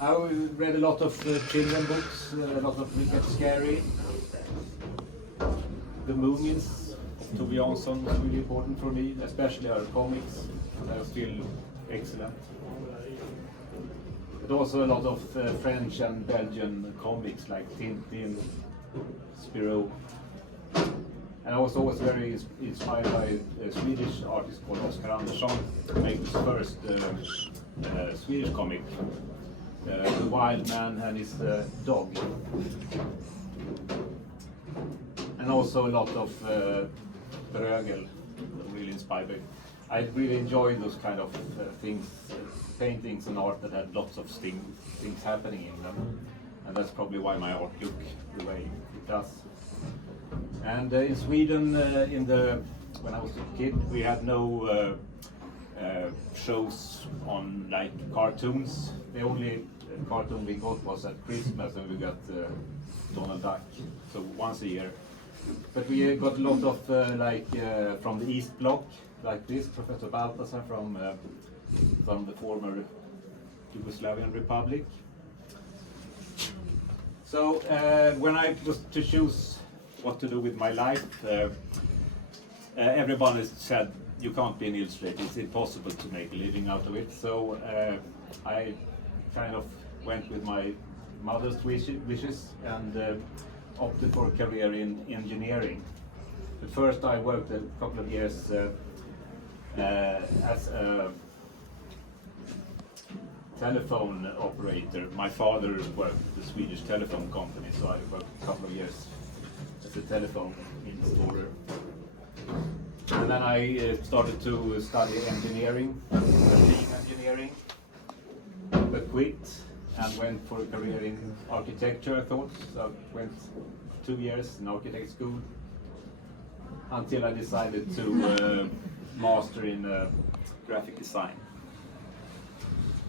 I read a lot of children books, a lot of Rickard Scary. The Moonies of Tove Jansson was really important for me, especially our comics. They are still excellent. But also a lot of French and Belgian comics like Tintin, Spirou. And I was always very inspired by a Swedish artist called Oscar Andersson, who made his first Swedish comic, The Wild Man and His Dog. And also a lot of Bruegel, really inspired me. I really enjoyed those kind of things, paintings and art that had lots of things happening in them. And that's probably why my art look the way it does. And in Sweden, when I was a kid, we had no shows on like cartoons. The only cartoon we got was at Christmas, and we got Donald Duck, so once a year. But we got a lot of from the East Bloc, like this, Professor Balthasar from the former Yugoslavian Republic. So when I was to choose what to do with my life, everybody said you can't be an illustrator, it's impossible to make a living out of it. So I kind of went with my mother's wishes and opted for a career in engineering. But first I worked a couple of years as a telephone operator. My father worked at the Swedish telephone company, so I worked a couple of years as a telephone installer. And then I started to study engineering, machine engineering, but quit and went for a career in architecture, I thought. So I went 2 years in architect school until I decided to master in graphic design.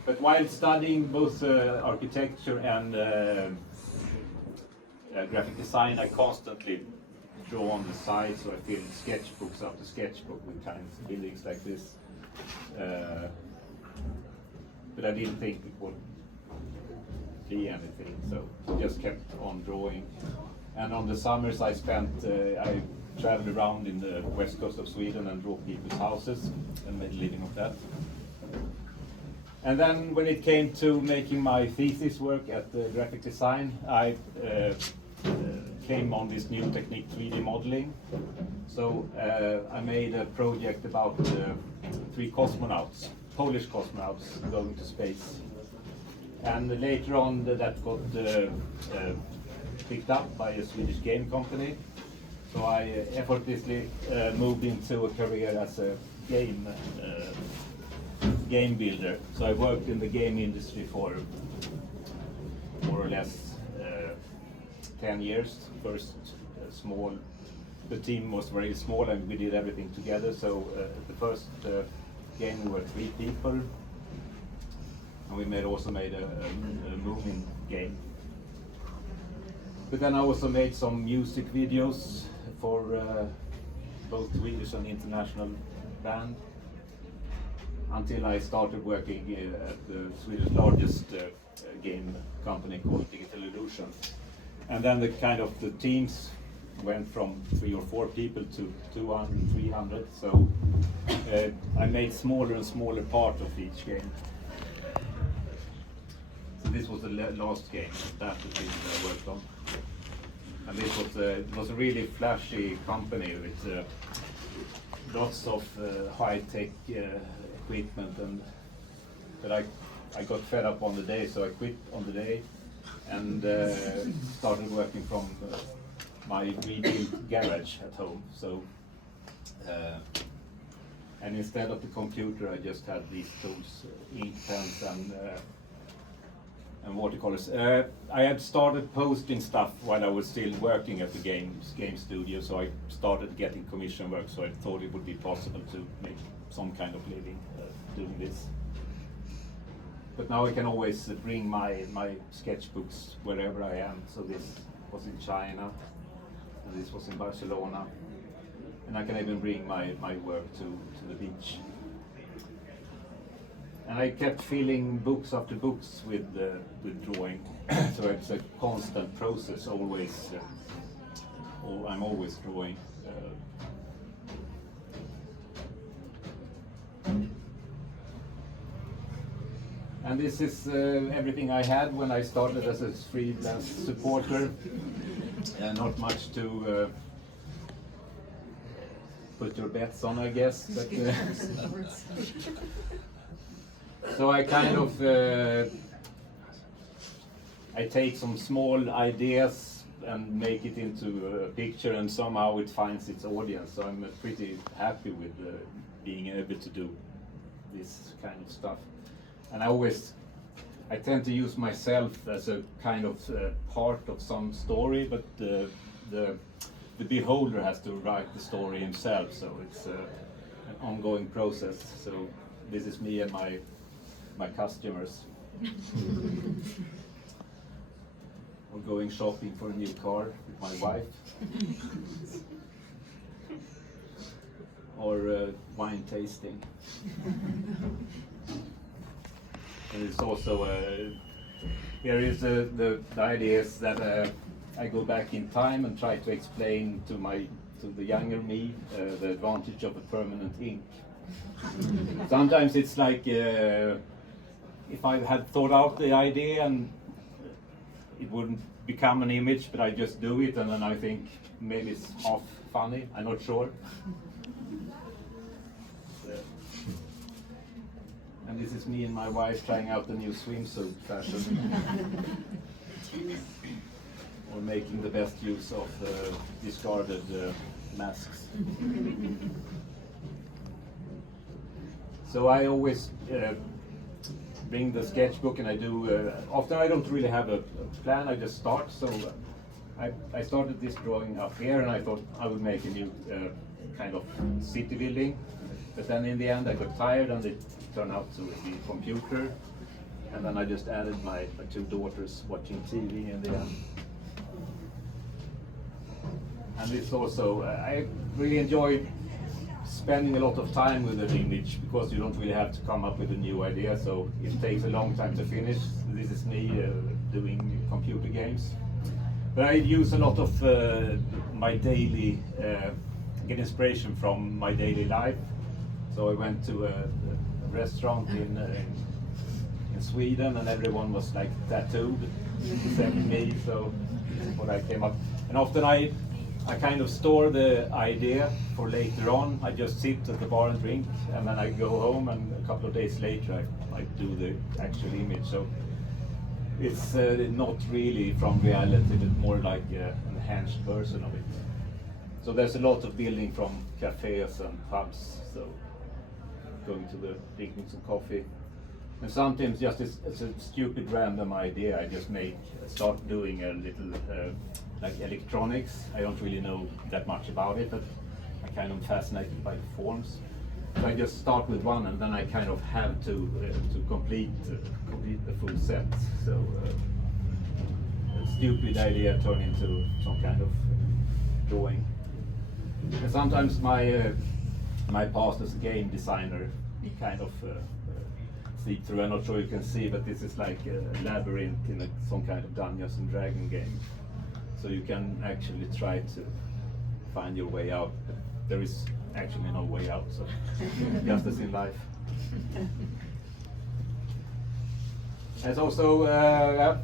But while studying both architecture and graphic design, I constantly draw on the side, so I filled sketchbooks after sketchbook with kind of buildings like this. But I didn't think it would be anything, so I just kept on drawing. And on the summers I traveled around in the west coast of Sweden and drew people's houses and made a living of that. And then when it came to making my thesis work at graphic design, I came on this new technique, 3D modeling. So I made a project about 3 cosmonauts, Polish cosmonauts going to space. And later on that got picked up by a Swedish game company. So I effortlessly moved into a career as a game builder. So I worked in the game industry for more or less 10 years. First the team was very small and we did everything together. So the first game we were 3 people, and we also made a moving game. But then I also made some music videos for both Swedish and international band, until I started working at the Swedish largest game company called Digital Illusion. And then the teams went from 3 or 4 people to 200, 300. So I made smaller and smaller part of each game. So this was the last game that I worked on. And it was a really flashy company with lots of high-tech equipment, but I got fed up on the day, so I quit on the day and started working from my rebuilt garage at home. So and instead of the computer, I just had these tools, ink pens and watercolors. I had started posting stuff while I was still working at the game studio, so I started getting commission work, so I thought it would be possible to make some kind of living doing this. But now I can always bring my sketchbooks wherever I am. So this was in China, and this was in Barcelona, and I can even bring my work to the beach. And I kept filling books after books with drawing, so it's a constant process. Always, I'm always drawing. And this is everything I had when I started as a freelance supporter. Not much to put your bets on, I guess. But, so I kind of I take some small ideas and make it into a picture, and somehow it finds its audience. So I'm pretty happy with being able to do this kind of stuff. And I tend to use myself as a kind of part of some story, but the beholder has to write the story himself, so it's an ongoing process. So this is me and my customers. Or going shopping for a new car with my wife. Or wine tasting. And it's also here is the idea is that I go back in time and try to explain to the younger me the advantage of a permanent ink. Sometimes it's like if I had thought out the idea and it wouldn't become an image, but I just do it, and then I think maybe it's half funny. I'm not sure. And this is me and my wife trying out the new swimsuit fashion. Or making the best use of discarded masks. So I always bring the sketchbook, and I do, often I don't really have a plan, I just start. So I started this drawing up here, and I thought I would make a new kind of city building. But then in the end I got tired, and it turned out to be a computer. And then I just added my two daughters watching TV in the end. And it's also, I really enjoy spending a lot of time with an image, because you don't really have to come up with a new idea, so it takes a long time to finish. This is me doing computer games. But I use a lot of my daily, get inspiration from my daily life. So I went to a restaurant in Sweden, and everyone was like tattooed, except me, so this is what I came up. And often I kind of store the idea for later on. I just sit at the bar and drink, and then I go home, and a couple of days later I do the actual image. So it's not really from reality, but more like an enhanced version of it. So there's a lot of building from cafes and pubs, so going to the drinking some coffee. And sometimes just it's a stupid random idea. I just start doing a little like electronics. I don't really know that much about it, but I'm kind of fascinated by the forms. So I just start with one, and then I kind of have to complete the full set. So a stupid idea turn into some kind of drawing. And sometimes my past as a game designer kind of see through. I'm not sure you can see, but this is like a labyrinth in some kind of Dungeons and Dragon game. So you can actually try to find your way out, but there is actually no way out, so just as in life. There's also a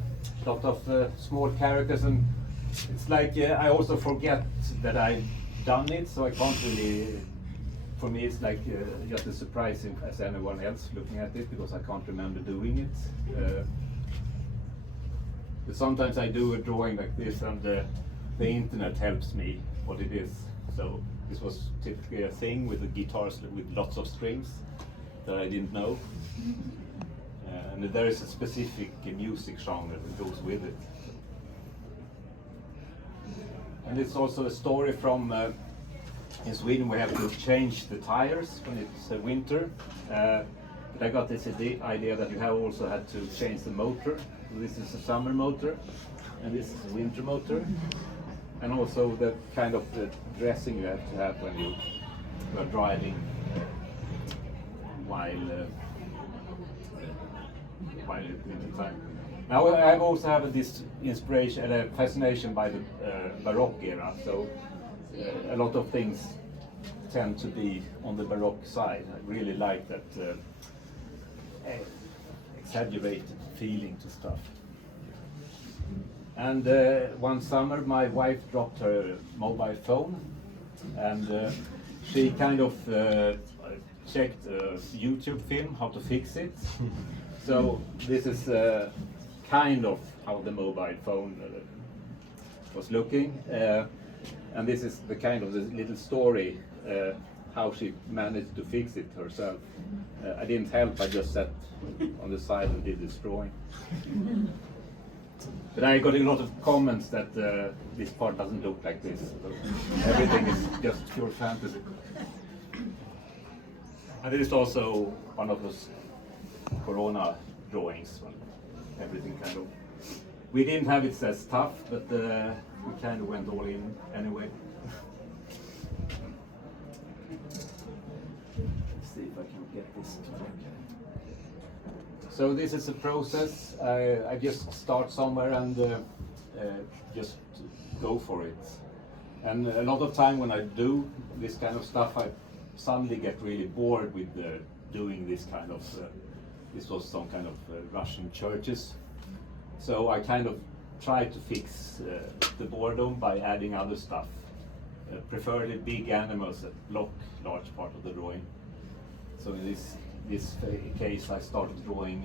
lot of small characters, and it's like I also forget that I've done it, so I can't really, for me it's like just as surprising as anyone else looking at it, because I can't remember doing it. But sometimes I do a drawing like this, and the internet helps me what it is. So this was typically a thing with the guitars with lots of strings that I didn't know. And there is a specific music genre that goes with it. And it's also a story from, in Sweden we have to change the tires when it's winter. But I got this idea that you have also had to change the motor. So this is a summer motor, and this is a winter motor. And also the kind of the dressing you have to have when you are driving while quite a bit of time. Now I also have this inspiration and fascination by the Baroque era, so a lot of things tend to be on the Baroque side. I really like that exaggerated feeling to stuff. And one summer my wife dropped her mobile phone, and she kind of checked a YouTube film how to fix it. So this is kind of how the mobile phone was looking, and this is the kind of the little story how she managed to fix it herself. I didn't help, I just sat on the side and did this drawing. But I got a lot of comments that this part doesn't look like this. So everything is just pure fantasy. And it is also one of those Corona drawings when everything kind of... We didn't have it as tough, but we kind of went all in anyway. Let's see if I can get this to work. So this is a process. I just start somewhere and just go for it. And a lot of time when I do this kind of stuff, I suddenly get really bored with doing this kind of, this was some kind of Russian churches. So I kind of try to fix the boredom by adding other stuff, preferably big animals that block large part of the drawing. So in this case I started drawing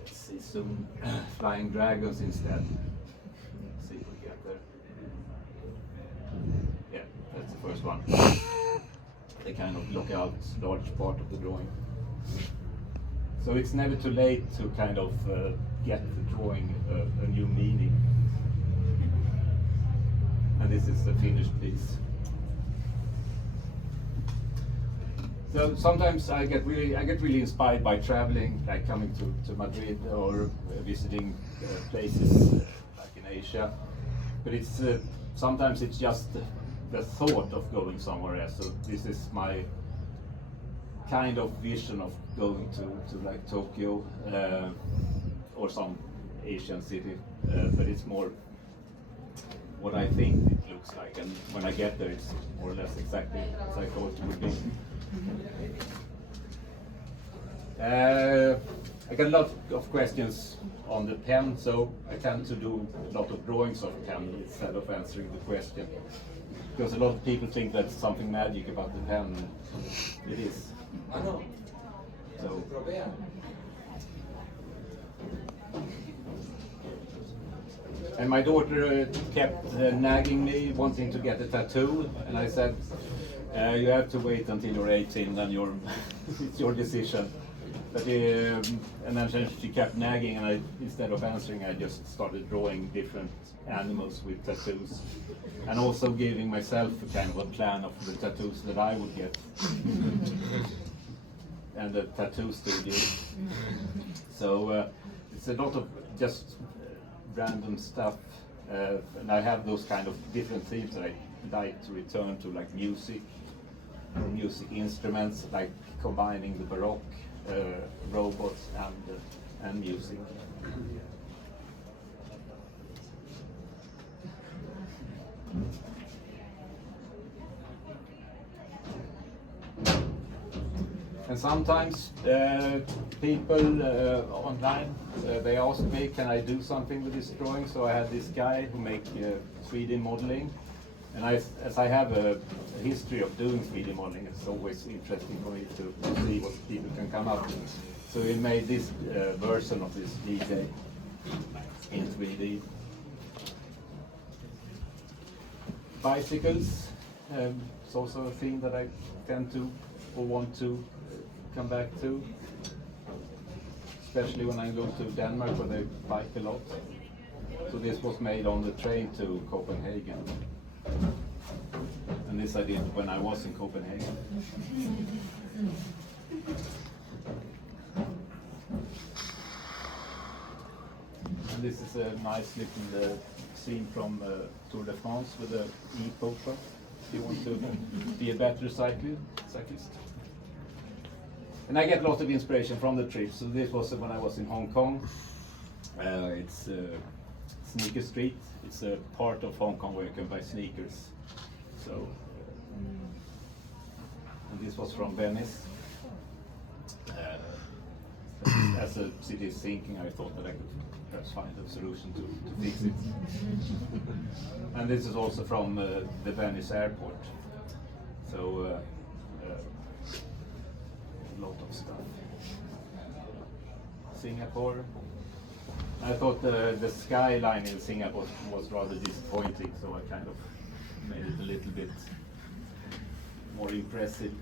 let's see, some flying dragons instead. Let's see if we get there. Yeah, that's the first one. They kind of block out large part of the drawing. So it's never too late to kind of get the drawing a new meaning. And this is the finished piece. So sometimes I get really inspired by traveling, like coming to Madrid or visiting places like in Asia. But it's sometimes it's just the thought of going somewhere else. So this is my kind of vision of going to like Tokyo or some Asian city, but it's more what I think it looks like, and when I get there it's more or less exactly as I thought it would be. I get a lot of questions on the pen, so I tend to do a lot of drawings of pen instead of answering the question, because a lot of people think that's something magic about the pen. It is. So, and my daughter kept nagging me, wanting to get a tattoo, and I said, you have to wait until you're 18, then it's your decision. But and then she kept nagging, and instead of answering, I just started drawing different animals with tattoos, and also giving myself a kind of a plan of the tattoos that I would get. And the tattoo studio. So it's a lot of just random stuff, and I have those kind of different themes that I like to return to, like music instruments, like combining the Baroque, robots and music. And sometimes people online, they ask me, can I do something with this drawing? So I had this guy who make 3D modeling, and as I have a history of doing 3D modeling, it's always interesting for me to see what people can come up with. So he made this version of this DJ in 3D. Bicycles, it's also a thing that I tend to or want to come back to, especially when I go to Denmark where they bike a lot. So this was made on the train to Copenhagen, and this I did when I was in Copenhagen. And this is a nice little scene from Tour de France with the e-poker. If you want to be a better cyclist. And I get a lot of inspiration from the trip. So this was when I was in Hong Kong. It's Sneaker Street. It's a part of Hong Kong where you can buy sneakers. So, and this was from Venice. As a city is sinking, I thought that I could perhaps find a solution to fix it. And this is also from the Venice airport. So, a lot of stuff. Singapore. I thought the skyline in Singapore was rather disappointing, so I kind of made it a little bit more impressive.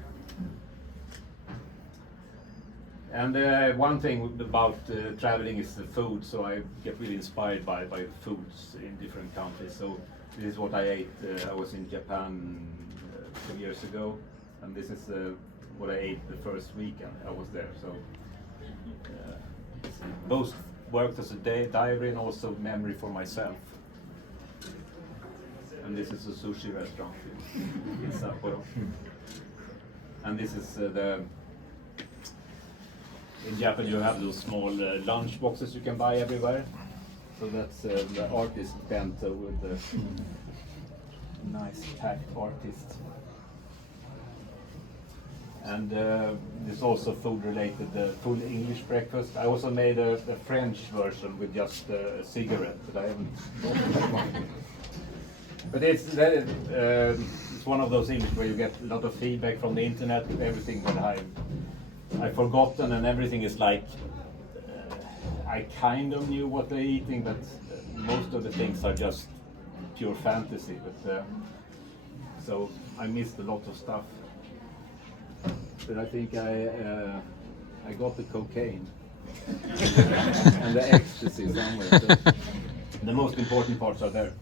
And one thing about traveling is the food, so I get really inspired by foods in different countries. So this is what I ate. I was in Japan 2 years ago, and this is what I ate the first week I was there. So both worked as a diary and also memory for myself. And this is a sushi restaurant in Sapporo. And this is in Japan you have those small lunch boxes you can buy everywhere. So that's the artist bento with the nice packed artist. And there's also food related, full English breakfast. I also made a French version with just a cigarette, but I haven't opened that one. But it's one of those images where you get a lot of feedback from the internet, everything that I've forgotten, and everything is like, I kind of knew what they're eating, but most of the things are just pure fantasy. But so I missed a lot of stuff. But I think I got the cocaine and the ecstasy somewhere. So the most important parts are there.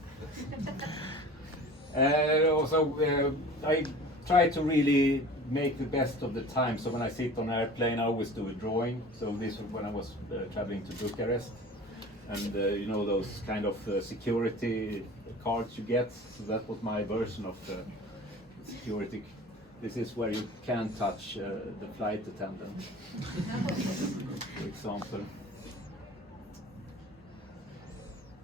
Also, I try to really make the best of the time. So when I sit on an airplane, I always do a drawing. So this was when I was traveling to Bucharest, and you know those kind of security cards you get. So that was my version of security. This is where you can touch the flight attendant, for example.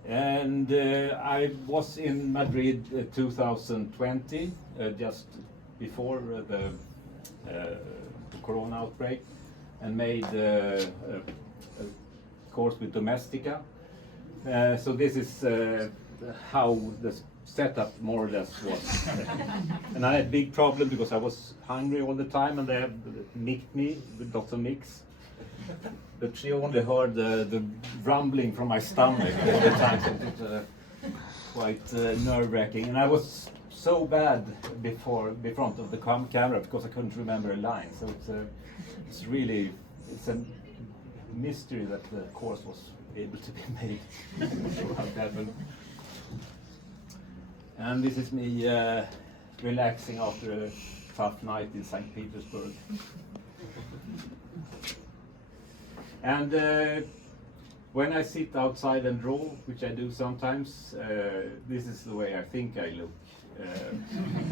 And I was in Madrid 2020, just before the Corona outbreak, and made a course with Domestika. So this is how the setup more or less was. And I had a big problem because I was hungry all the time, and they nicked me with lots of nicks. But she only heard the rumbling from my stomach all the time, so it was quite nerve-wracking. And I was so bad before front of the camera because I couldn't remember a line. So it's a mystery that the course was able to be made. I'm not sure how that happened. And this is me relaxing after a tough night in St. Petersburg. And when I sit outside and draw, which I do sometimes, this is the way I think I look.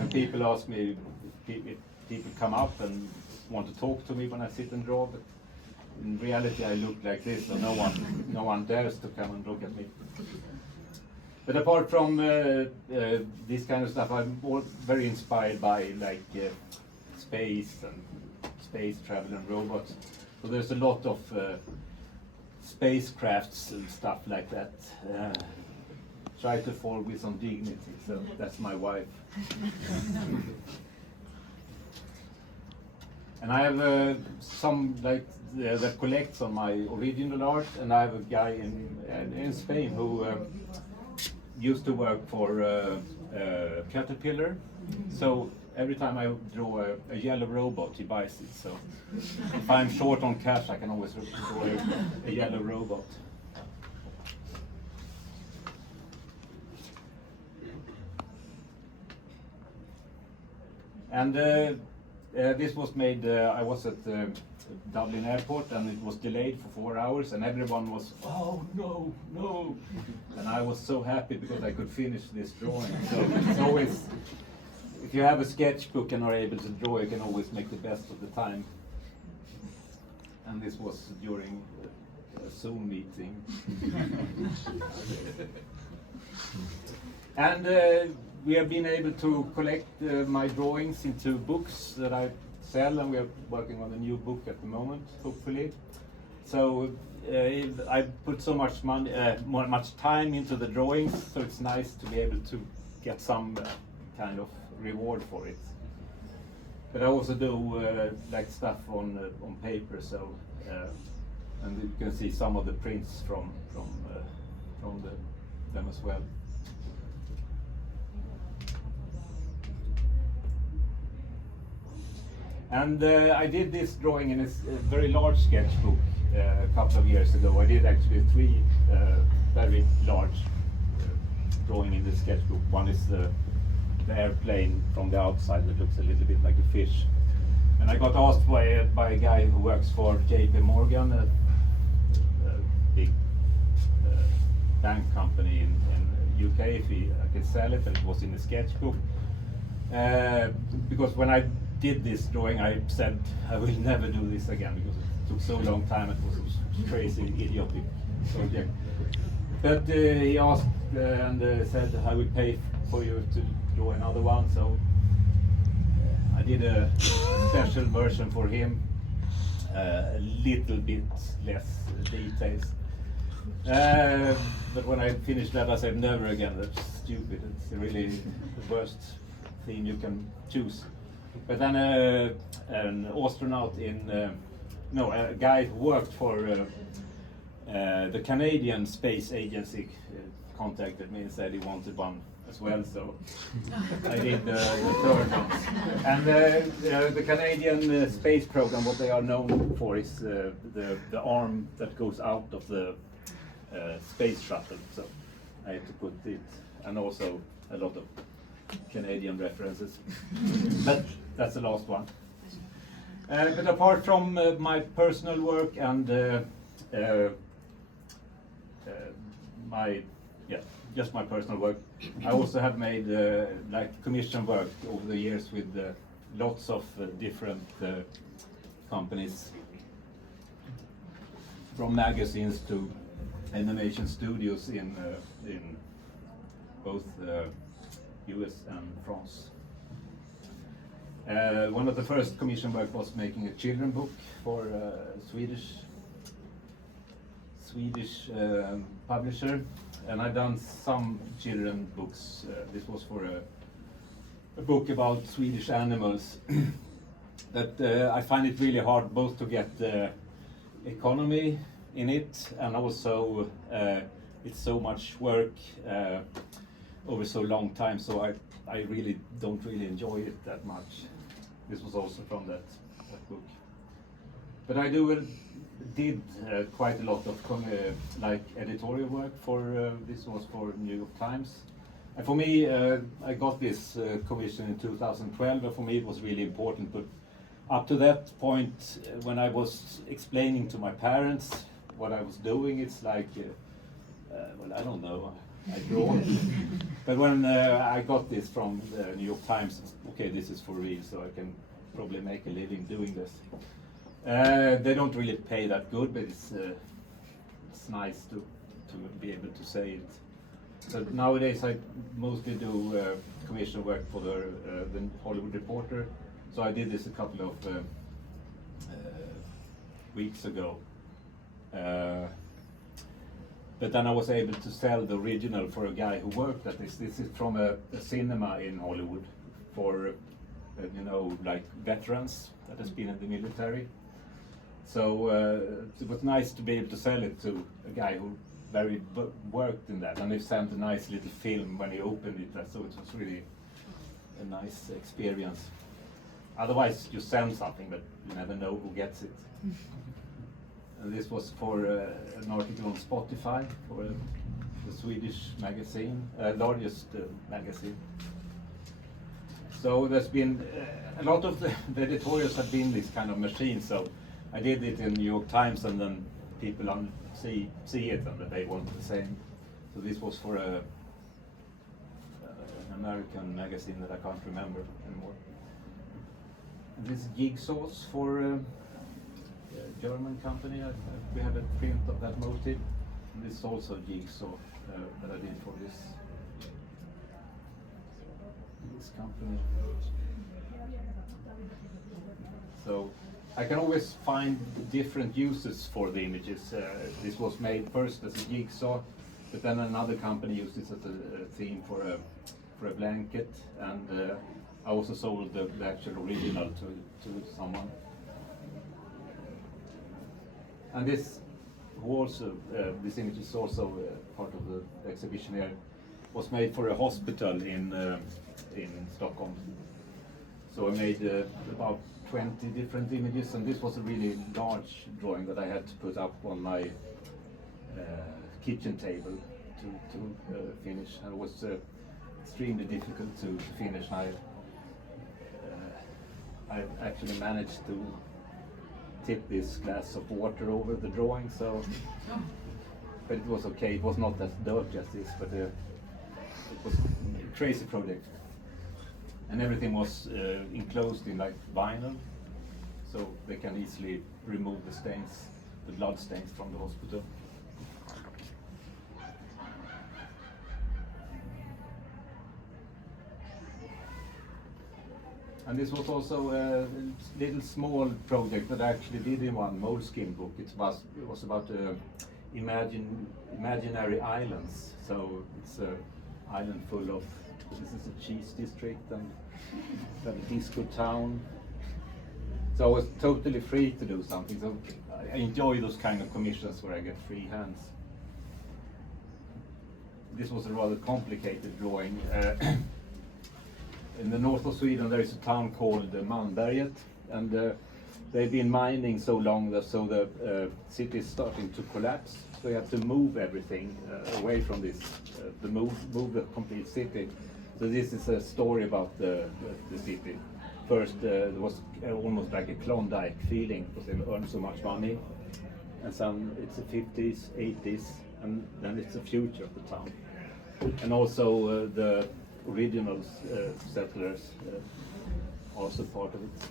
And people ask me, if people come up and want to talk to me when I sit and draw, but in reality I look like this, so no one dares to come and look at me. But apart from this kind of stuff, I'm very inspired by like space travel and robots. So there's a lot of spacecrafts and stuff like that. Try to fall with some dignity. So that's my wife. And I have some like that collects on my original art, and I have a guy in Spain who used to work for Caterpillar. So every time I draw a yellow robot, he buys it. So if I'm short on cash, I can always draw a yellow robot. And this was made, I was at Dublin airport, and it was delayed for 4 hours, and everyone was, oh no, no. And I was so happy because I could finish this drawing. So it's always, if you have a sketchbook and are able to draw, you can always make the best of the time. and this was during a Zoom meeting. And we have been able to collect my drawings into books that I sell, and we are working on a new book at the moment, hopefully. So I put so much money, much time into the drawings, so it's nice to be able to get some kind of reward for it. But I also do like stuff on paper, so and you can see some of the prints from them as well. And I did this drawing in a very large sketchbook a couple of years ago. I did actually 3 very large drawing in the sketchbook. One is the airplane from the outside that looks a little bit like a fish. And I got asked by a guy who works for JP Morgan, a big bank company in UK, if I could sell it, and it was in the sketchbook. Because when I did this drawing, I said I will never do this again because it took so long time. It was a crazy, idiotic project. But he asked and said I will pay for you to draw another one. So I did a special version for him, a little bit less details. But when I finished that, I said never again. That's stupid. It's really the worst theme you can choose. But then an astronaut a guy who worked for the Canadian Space Agency contacted me and said he wanted one as well, so I did the third one. And the Canadian space program, what they are known for is the arm that goes out of the space shuttle, so I had to put it, and also a lot of Canadian references. But that's the last one. But apart from my personal work and just my personal work, I also have made like commission work over the years with lots of different companies, from magazines to animation studios in both US and France. One of the first commission work was making a children book for a Swedish publisher, and I've done some children books. This was for a book about Swedish animals. But I find it really hard both to get economy in it, and also it's so much work over so long time, so I really don't really enjoy it that much. This was also from that book. But I did quite a lot of like editorial work for this was for New York Times. And for me, I got this commission in 2012, and for me it was really important. But up to that point, when I was explaining to my parents what I was doing, it's like, well, I don't know, I draw. But when I got this from the New York Times, okay, this is for real, so I can probably make a living doing this. They don't really pay that good, but it's nice to be able to say it. So nowadays I mostly do commission work for the Hollywood Reporter. So I did this a couple of weeks ago. But then I was able to sell the original for a guy who worked at this. This is from a cinema in Hollywood for, like veterans that has been in the military. So it was nice to be able to sell it to a guy who worked in that, and they sent a nice little film when he opened it, so it was really a nice experience. Otherwise you send something, but you never know who gets it. And this was for an article on Spotify for the Swedish magazine, largest magazine. So there's been a lot of the editorials have been this kind of machine. So I did it in New York Times, and then people see it and they want the same. So this was for an American magazine that I can't remember anymore. And this jigsaws for German company. We have a print of that motif. And this is also a jigsaw that I did for this company. So I can always find different uses for the images. This was made first as a jigsaw, but then another company used this as a theme for a blanket, and I also sold the actual original to someone. And this image is also part of the exhibition here. Was made for a hospital in Stockholm. So I made about 20 different images, and this was a really large drawing that I had to put up on my kitchen table to finish. And it was extremely difficult to finish. I actually managed to tip this glass of water over the drawing, so but it was okay. It was not as dirty as this, but it was a crazy project. And everything was enclosed in like vinyl, so they can easily remove the stains, the blood stains from the hospital. And this was also a little small project that I actually did in one Moleskine book. It was about imaginary islands. So it's an island full of, this is a cheese district and a disco town. So I was totally free to do something. So I enjoy those kind of commissions where I get free hands. This was a rather complicated drawing. In the north of Sweden there is a town called Malmberget, and they've been mining so long that the city is starting to collapse. So you have to move everything away from this, move the complete city. So this is a story about the city. First it was almost like a Klondike feeling because they earned so much money, and it's the 50s, 80s, and then it's the future of the town. And also the original settlers also part of it.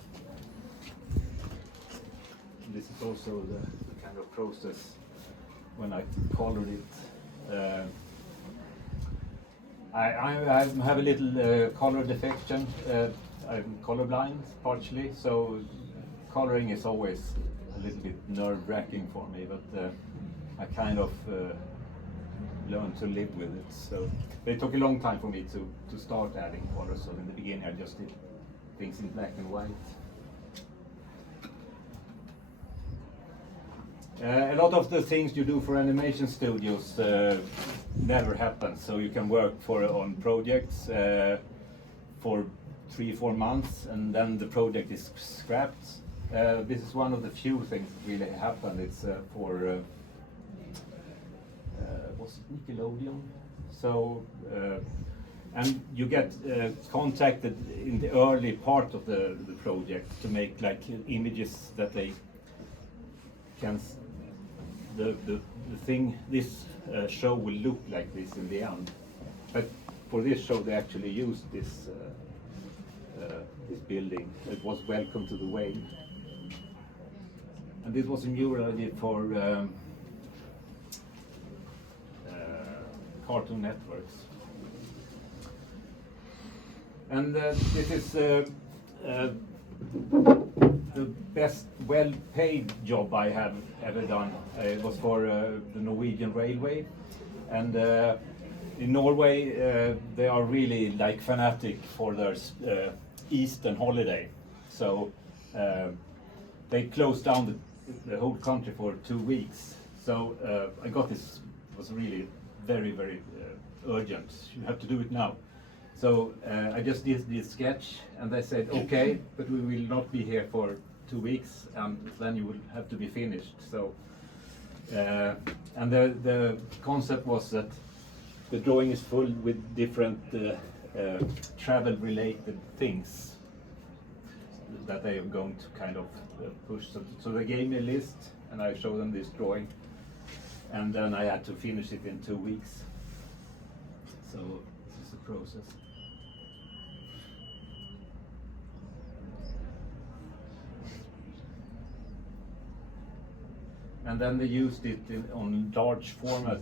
This is also the kind of process when I colored it. I have a little color defection. I'm colorblind partially, so coloring is always a little bit nerve-wracking for me, but I kind of learn to live with it. So it took a long time for me to start adding colors. So in the beginning I just did things in black and white. A lot of the things you do for animation studios never happen. So you can work on projects for 3-4 months, and then the project is scrapped. This is one of the few things that really happen. It's for was it Nickelodeon? So and you get contacted in the early part of the project to make like images that they can this show will look like this in the end. But for this show they actually used this building. It was Welcome to the Whale, and this was a mural I did for Cartoon Networks. And this is the best well-paid job I have ever done. It was for the Norwegian Railway, and in Norway they are really like fanatic for their Eastern holiday. So they closed down the whole country for 2 weeks. So I got this, it was really very, very urgent. You have to do it now. So I just did this sketch, and they said, okay, but we will not be here for 2 weeks, and then you will have to be finished. So, and the concept was that the drawing is full with different travel-related things that they are going to kind of push. So they gave me a list, and I showed them this drawing, and then I had to finish it in 2 weeks. So this is the process. and then they used it on large format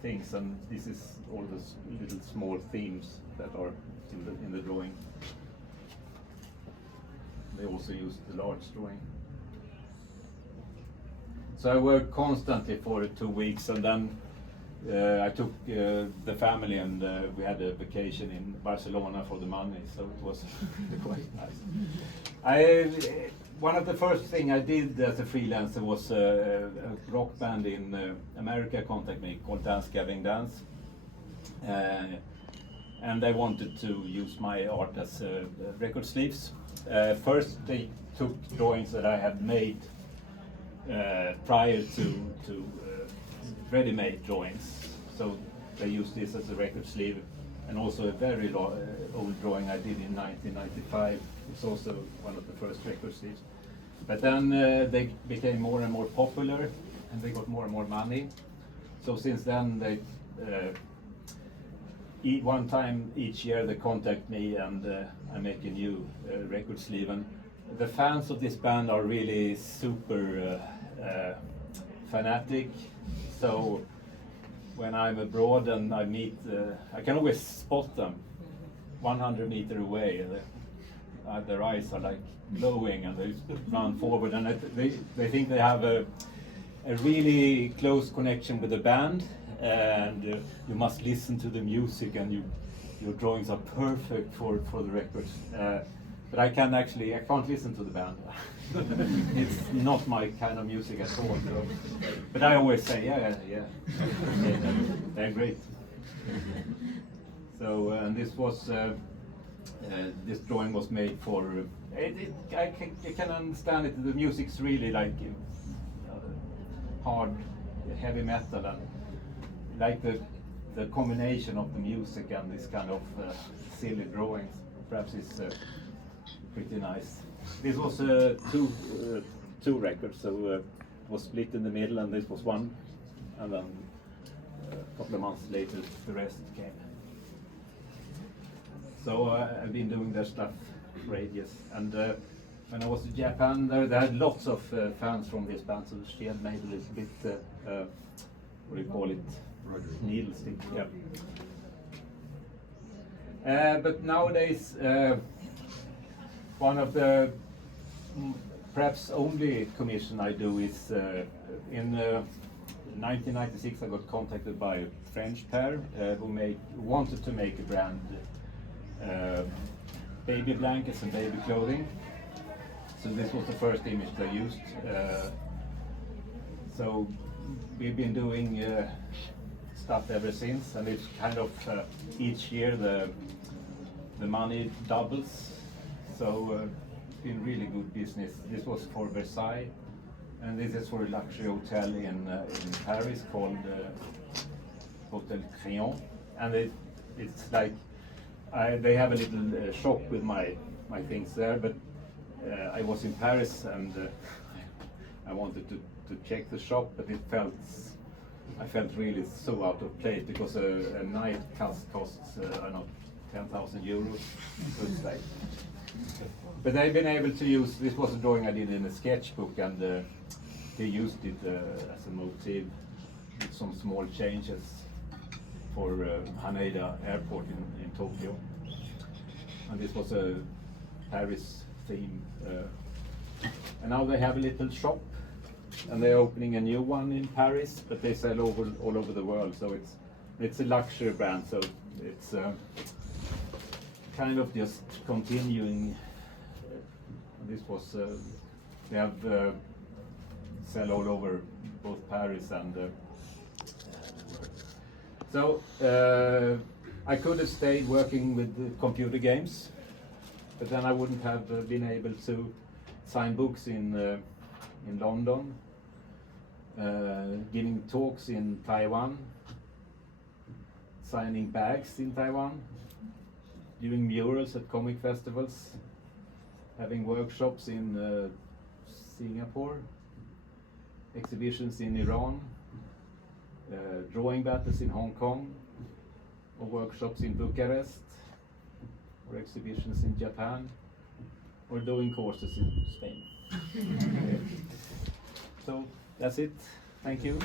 things, and this is all the little small themes that are in the drawing. They also used the large drawing. So I worked constantly for 2 weeks, and then I took the family, and we had a vacation in Barcelona for the money, so it was quite nice. One of the first thing I did as a freelancer was a rock band in America contacted me called Dance Gavin Dance, and they wanted to use my art as record sleeves. First they took drawings that I had made prior to ready-made drawings, so they used this as a record sleeve, and also a very old drawing I did in 1995. It's also one of the first record sleeves. But then they became more and more popular, and they got more and more money. So since then, they one time each year they contact me, and I make a new record sleeve. And the fans of this band are really super fanatic. So when I'm abroad and I meet, I can always spot them 100 meters away. Their eyes are like glowing, and they run forward, and they think they have a really close connection with the band, and you must listen to the music, and your drawings are perfect for the records. But I can't listen to the band. It's not my kind of music at all. So. But I always say, yeah, they're great. So and this was this drawing was made for. I can understand it. The music's really like hard, heavy metal, and like the combination of the music and this kind of silly drawings. Perhaps it's pretty nice. This was two records, so it was split in the middle, and this was one, and then a couple of months later the rest came. So I've been doing their stuff for ages, and when I was in Japan, they had lots of fans from this band, so she had made a little bit, what do you call it, needle stick, yeah. But nowadays, one of the perhaps only commission I do is in 1996 I got contacted by a French pair who wanted to make a brand baby blankets and baby clothing. So this was the first image they used. So we've been doing stuff ever since, and it's kind of each year the money doubles. So it's been really good business. This was for Versailles, and this is for a luxury hotel in Paris called Hotel Crillon, and it's like they have a little shop with my things there, but I was in Paris, and I wanted to check the shop, but I felt really so out of place, because a night costs I don't know, 10,000 euros. So it's like, but they've been able to use, this was a drawing I did in a sketchbook, and they used it as a motif with some small changes for Haneda Airport in Tokyo. And this was a Paris theme. And now they have a little shop, and they're opening a new one in Paris, but they sell all over the world. So it's a luxury brand, so it's kind of just continuing. This was they have sell all over both Paris and so I could have stayed working with computer games, but then I wouldn't have been able to sign books in London, giving talks in Taiwan, signing bags in Taiwan, doing murals at comic festivals, having workshops in Singapore, exhibitions in Iran, drawing battles in Hong Kong, or workshops in Bucharest, or exhibitions in Japan, or doing courses in Spain. So That's it. Thank you.